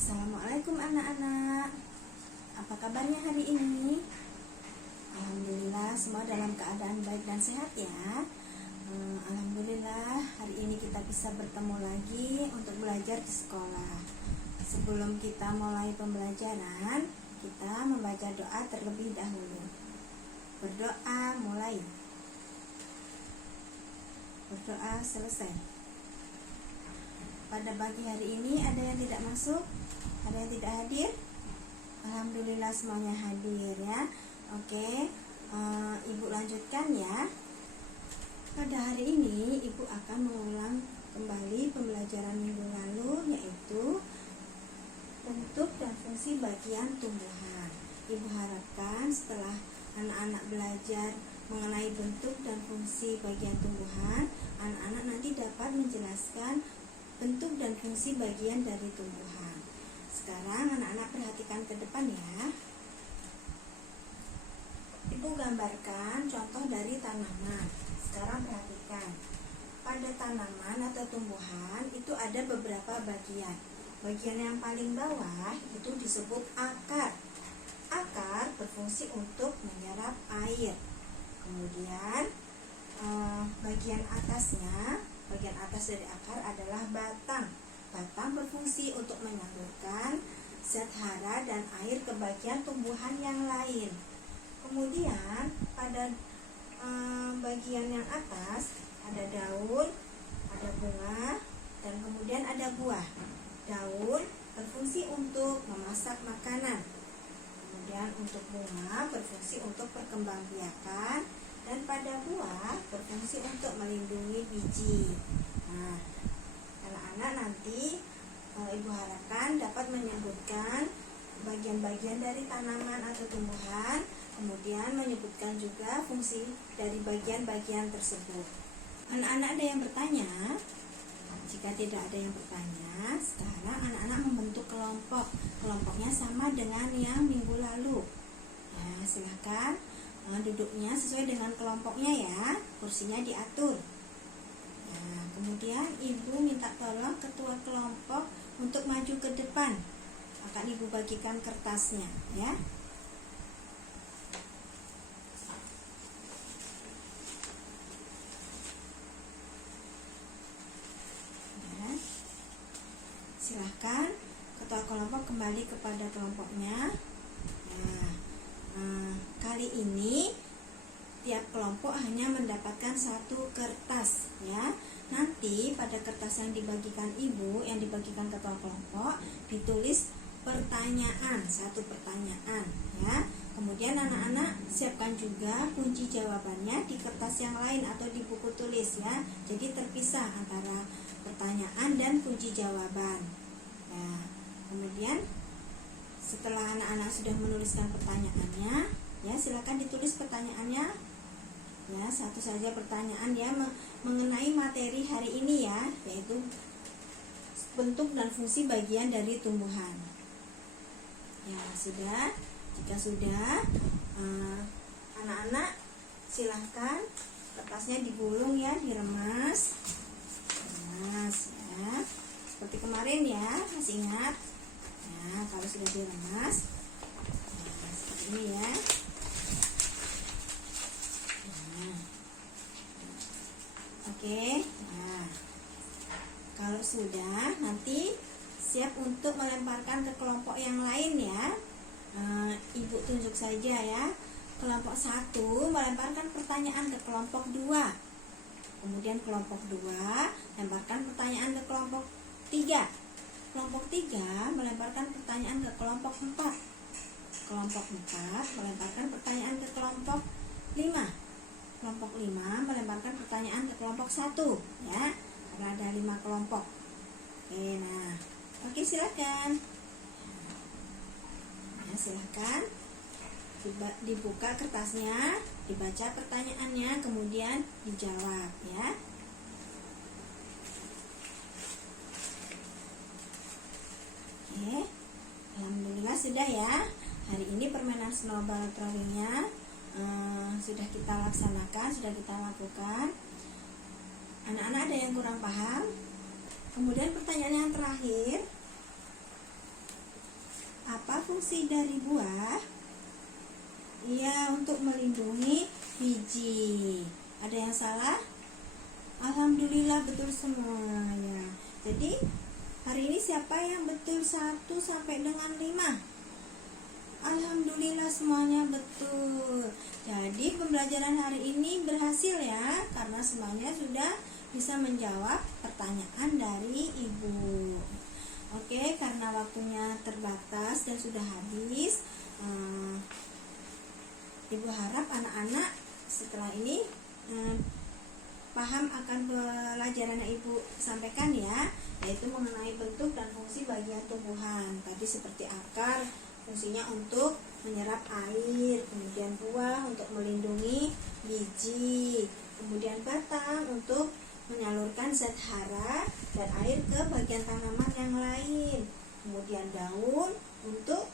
Assalamualaikum anak-anak. Apa kabarnya hari ini? Alhamdulillah semua dalam keadaan baik dan sehat ya. Alhamdulillah hari ini kita bisa bertemu lagi untuk belajar di sekolah. Sebelum kita mulai pembelajaran, kita membaca doa terlebih dahulu. Berdoa mulai. Berdoa selesai. Pada pagi hari ini ada yang tidak masuk? Ada yang tidak hadir? Alhamdulillah semuanya hadir ya. Oke, Ibu lanjutkan ya. Pada hari ini Ibu akan mengulang kembali pembelajaran minggu lalu, yaitu bentuk dan fungsi bagian tumbuhan. Ibu harapkan setelah anak-anak belajar mengenai bentuk dan fungsi bagian tumbuhan, anak-anak nanti dapat menjelaskan bentuk dan fungsi bagian dari tumbuhan. Sekarang anak-anak perhatikan ke depan ya. Ibu gambarkan contoh dari tanaman. Sekarang perhatikan. Pada tanaman atau tumbuhan itu ada beberapa bagian. Bagian yang paling bawah itu disebut akar. Akar berfungsi untuk menyerap air. Kemudian bagian atasnya, bagian atas dari akar adalah batang. Batang berfungsi untuk menyalurkan zat hara dan air ke bagian tumbuhan yang lain. Kemudian pada bagian yang atas ada daun, ada bunga, dan kemudian ada buah. Daun berfungsi untuk memasak makanan. Kemudian untuk bunga berfungsi untuk perkembangbiakan, dan pada buah berfungsi untuk melindungi biji. Nah, anak-anak nanti Ibu harapkan dapat menyebutkan bagian-bagian dari tanaman atau tumbuhan, kemudian menyebutkan juga fungsi dari bagian-bagian tersebut. Anak-anak ada yang bertanya? Jika tidak ada yang bertanya, sekarang anak-anak membentuk kelompok. Kelompoknya sama dengan yang minggu lalu. Nah, silahkan duduknya sesuai dengan kelompoknya ya, kursinya diatur. Nah, kemudian Ibu minta tolong ketua kelompok untuk maju ke depan. Akan Ibu bagikan kertasnya ya. Nah, silahkan ketua kelompok kembali kepada kelompoknya. Nah, kali ini tiap kelompok hanya mendapatkan satu kertas ya. Nanti pada kertas yang dibagikan Ibu, yang dibagikan ketua kelompok, ditulis pertanyaan, satu pertanyaan ya. Kemudian anak-anak siapkan juga kunci jawabannya di kertas yang lain atau di buku tulis ya. Jadi terpisah antara pertanyaan dan kunci jawaban. Nah, kemudian setelah anak-anak sudah menuliskan pertanyaannya, ya silakan ditulis pertanyaannya. Ya, satu saja pertanyaan ya mengenai materi hari ini ya, yaitu bentuk dan fungsi bagian dari tumbuhan. Ya, sudah. Jika sudah, anak-anak silahkan kertasnya digulung ya, diremas. Remas ya. Seperti kemarin ya, masih ingat? Nah, kalau sudah diremas, nah, seperti ini ya. Nah, oke. Nah, kalau sudah, nanti siap untuk melemparkan ke kelompok yang lain ya. Ibu tunjuk saja ya. Kelompok 1 melemparkan pertanyaan ke kelompok 2. Kemudian kelompok 2 lemparkan pertanyaan ke kelompok 3. Kelompok 3 melemparkan pertanyaan ke kelompok 4. Kelompok 4 melemparkan pertanyaan ke kelompok 5. Kelompok 5 melemparkan pertanyaan ke kelompok 1 ya. Karena ada 5 kelompok. Oke, silakan. Ya, silakan dibuka kertasnya, dibaca pertanyaannya, kemudian dijawab ya. Oke, alhamdulillah sudah ya. Hari ini permainan snowball throwing-nya sudah kita laksanakan, sudah kita lakukan. Anak-anak ada yang kurang paham? Kemudian pertanyaan yang terakhir, fungsi dari buah? Iya, untuk melindungi biji. Ada yang salah? Alhamdulillah betul semuanya. Jadi hari ini siapa yang betul 1 sampai dengan 5? Alhamdulillah semuanya betul. Jadi pembelajaran hari ini berhasil ya, karena semuanya sudah bisa menjawab pertanyaan dari Ibu. Oke, karena waktunya terbatas dan sudah habis, Ibu harap anak-anak setelah ini paham akan pelajaran yang Ibu sampaikan ya, yaitu mengenai bentuk dan fungsi bagian tumbuhan. Tadi seperti akar, fungsinya untuk menyerap air, kemudian buah untuk melindungi biji, kemudian batang untuk menyalurkan zat hara dan air ke bagian tanaman yang lain, kemudian daun untuk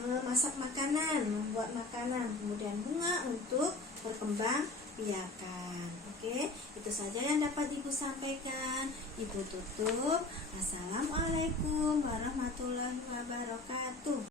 memasak makanan, membuat makanan, kemudian bunga untuk berkembang biakan. Oke, itu saja yang dapat Ibu sampaikan. Ibu tutup. Assalamualaikum warahmatullahi wabarakatuh.